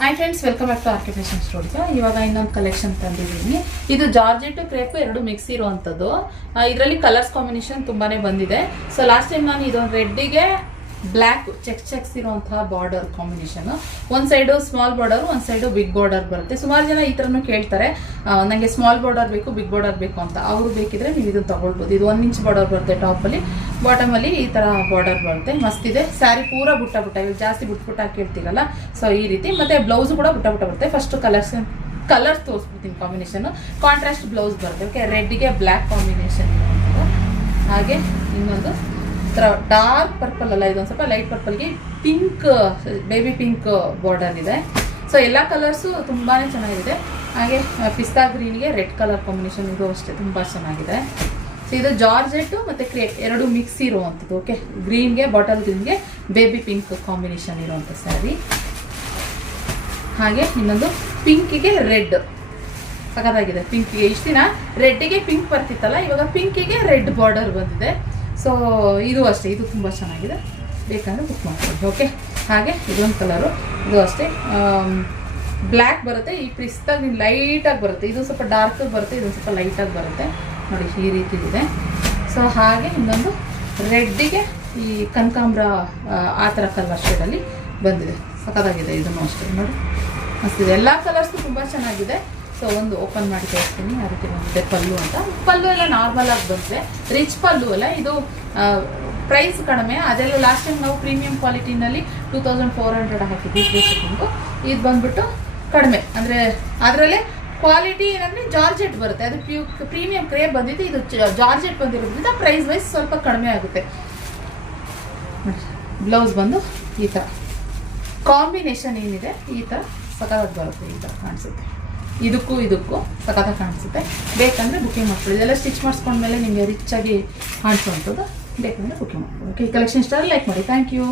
Hi friends, welcome back to RK fashion stores. ಇವಾಗ ಇನ್ನೊಂದು collection ತಂದಿದ್ದೀನಿ. ಇದು ಜಾರ್ಜೆಟ್ ಕ್ರೇಪ್ ಎರಡು ಮಿಕ್ಸ್ ಇರುವಂಥದ್ದು. ಇದರಲ್ಲಿ ಕಲರ್ಸ್ ಕಾಂಬಿನೇಷನ್ ತುಂಬಾನೇ ಬಂದಿದೆ. ಸೊ ಲಾಸ್ಟ್ ಟೈಮ್ ನಾನು ಇದೊಂದು ರೆಡ್ಡಿಗೆ ಬ್ಲ್ಯಾಕ್ ಚೆಕ್ಸ್ ಇರುವಂತಹ ಬಾರ್ಡರ್ ಕಾಂಬಿನೇಷನ್. ಒಂದ್ ಸೈಡು ಸ್ಮಾಲ್ ಬಾರ್ಡರ್, ಒಂದ್ ಸೈಡು ಬಿಗ್ ಬಾರ್ಡರ್ ಬರುತ್ತೆ. ಸುಮಾರು ಜನ ಈ ತರನು ಕೇಳ್ತಾರೆ, ನನಗೆ ಸ್ಮಾಲ್ ಬಾರ್ಡರ್ ಬೇಕು, ಬಿಗ್ ಬಾರ್ಡರ್ ಬೇಕು ಅಂತ. ಅವ್ರು ಬೇಕಿದ್ರೆ ನೀವು ಇದನ್ನ ತಗೊಳ್ಬೋದು. ಇದು 1 ಇಂಚ್ ಬಾರ್ಡರ್ ಬರುತ್ತೆ ಟಾಪ್ ಅಲ್ಲಿ, ಬಾಟಮ್ ಅಲ್ಲಿ ಈ ತರ ಬಾರ್ಡರ್ ಬರುತ್ತೆ. ಮಸ್ತ್ ಇದೆ. ಸ್ಯಾರಿ ಪೂರಾ ಬುಟ್ಟ ಇವಾಗ ಜಾಸ್ತಿ ಬುಟ್ಟ ಕೇಳ್ತೀರಲ್ಲ, ಸೊ ಈ ರೀತಿ. ಮತ್ತೆ ಬ್ಲೌಸ್ ಕೂಡ ಬುಟ್ಟ ಬರುತ್ತೆ. ಫಸ್ಟ್ ಕಲರ್ಸ್ ತೋರಿಸ್ಬಿಡ್ತೀನಿ. ಕಾಂಬಿನೇಷನ್ ಕಾಂಟ್ರಾಸ್ಟ್ ಬ್ಲೌಸ್ ಬರುತ್ತೆ. ಓಕೆ, ರೆಡ್ಗೆ ಬ್ಲ್ಯಾಕ್ ಕಾಂಬಿನೇಷನ್. ಹಾಗೆ ಇನ್ನೊಂದು ಡಾರ್ಕ್ ಪರ್ಪಲ್ ಅಲ್ಲ, ಇದೊಂದು ಸ್ವಲ್ಪ ಲೈಟ್ ಪರ್ಪಲ್ಗೆ ಪಿಂಕ್, ಬೇಬಿ ಪಿಂಕ್ ಬಾರ್ಡರ್ ಇದೆ. ಸೊ ಎಲ್ಲ ಕಲರ್ಸು ತುಂಬಾನೇ ಚೆನ್ನಾಗಿದೆ. ಹಾಗೆ ಪಿಸ್ತಾ ಗ್ರೀನ್ಗೆ ರೆಡ್ ಕಲರ್ ಕಾಂಬಿನೇಷನ್, ಇದು ಅಷ್ಟೇ ತುಂಬಾ ಚೆನ್ನಾಗಿದೆ. ಸೊ ಇದು ಜಾರ್ಜೆಟ್ ಮತ್ತೆ ಕ್ರೇಪ್ ಎರಡು ಮಿಕ್ಸ್ ಇರುವಂಥದ್ದು. ಓಕೆ, ಗ್ರೀನ್ಗೆ ಬಾಟಲ್ ಗ್ರೀನ್ಗೆ ಬೇಬಿ ಪಿಂಕ್ ಕಾಂಬಿನೇಷನ್ ಇರುವಂಥ ಸ್ಯಾರಿ. ಹಾಗೆ ಇನ್ನೊಂದು ಪಿಂಕಿಗೆ ರೆಡ್, ಸಖತ್ತಾಗಿದೆ. ಪಿಂಕಿಗೆ ಇಷ್ಟು ದಿನ ರೆಡ್ಗೆ ಪಿಂಕ್ ಬರ್ತಿತ್ತಲ್ಲ, ಇವಾಗ ಪಿಂಕಿಗೆ ರೆಡ್ ಬಾರ್ಡರ್ ಬಂದಿದೆ. ಸೊ ಇದು ಅಷ್ಟೇ, ಇದು ತುಂಬ ಚೆನ್ನಾಗಿದೆ. ಬೇಕಂದ್ರೆ ಬುಕ್ ಮಾಡ್ಕೊಳ್ಳಿ. ಓಕೆ, ಹಾಗೆ ಇದೊಂದು ಕಲರು, ಇದು ಅಷ್ಟೇ ಬ್ಲ್ಯಾಕ್ ಬರುತ್ತೆ. ಈ ಪಿಸ್ತಾಗಿ ಲೈಟಾಗಿ ಬರುತ್ತೆ. ಇದು ಸ್ವಲ್ಪ ಡಾರ್ಕ್ ಬರುತ್ತೆ, ಇದೊಂದು ಸ್ವಲ್ಪ ಲೈಟಾಗಿ ಬರುತ್ತೆ. ನೋಡಿ ಈ ರೀತಿ ಇದೆ. ಸೊ ಹಾಗೆ ಇನ್ನೊಂದು ರೆಡ್ಡಿಗೆ ಈ ಕನಕಾಂಬ್ರ ಆ ಥರ ಕಲರ್ ಶೇಡಲ್ಲಿ ಬಂದಿದೆ. ಸಖತ್ತಾಗಿದೆ. ಇದನ್ನು ಅಷ್ಟೇ ನೋಡಿ, ಮಸ್ತಿದೆ. ಎಲ್ಲ ಕಲರ್ಸು ತುಂಬ ಚೆನ್ನಾಗಿದೆ. ಸೊ ಒಂದು ಓಪನ್ ಮಾಡಿ ತೋರಿಸ್ತೀನಿ. ಆ ರೀತಿ ಬಂದಿದೆ ಪಲ್ಲು ಅಂತ. ಪಲ್ಲು ಎಲ್ಲ ನಾರ್ಮಲ್ ಆಗಿ ಬಂದಿದೆ, ರಿಚ್ ಪಲ್ಲು ಅಲ್ಲ. ಇದು ಪ್ರೈಸ್ ಕಡಿಮೆ. ಅದೆಲ್ಲ ಲಾಸ್ಟ್ ಟೈಮ್ ನಾವು ಪ್ರೀಮಿಯಂ ಕ್ವಾಲಿಟಿನಲ್ಲಿ 2400 ಹಾಕಿದ್ವಿ ಫ್ರೀ ಶಿಪ್ಪಿಂಗು. ಇದು ಬಂದ್ಬಿಟ್ಟು ಕಡಿಮೆ, ಅಂದರೆ ಅದರಲ್ಲೇ ಕ್ವಾಲಿಟಿ ಏನಂದರೆ ಜಾರ್ಜೆಟ್ ಬರುತ್ತೆ. ಅದು ಪ್ರೀಮಿಯಂ ಕ್ರೇಪ್ ಬಂದಿದ್ದು, ಇದು ಜಾರ್ಜೆಟ್ ಬಂದಿರೋದ್ರಿಂದ ಪ್ರೈಸ್ ವೈಸ್ ಸ್ವಲ್ಪ ಕಡಿಮೆ ಆಗುತ್ತೆ. ಬ್ಲೌಸ್ ಬಂದು ಈ ಥರ ಕಾಂಬಿನೇಷನ್ ಏನಿದೆ, ಈ ಥರ ಸಖತ್ತಾಗಿ ಬರುತ್ತೆ. ಈ ಥರ ಕಾಣಿಸುತ್ತೆ. ಇದಕ್ಕೂ ಸಖತ್ತಾಗಿ ಕಾಣಿಸುತ್ತೆ. ಬೇಕಂದರೆ ಬುಕಿಂಗ್ ಮಾಡ್ಕೊಳ್ಳಿ. ಇದೆಲ್ಲ ಸ್ಟಿಚ್ ಮಾಡಿಸ್ಕೊಂಡ್ಮೇಲೆ ನಿಮಗೆ ರಿಚ್ ಆಗಿ ಕಾಣಿಸುವಂಥದ್ದು. ಬೇಕಂದರೆ ಬುಕಿಂಗ್ ಮಾಡ್ಕೊಳ್ಳಿ. ಓಕೆ, ಕಲೆಕ್ಷನ್ ಇಷ್ಟ ಲೈಕ್ ಮಾಡಿ. Thank you.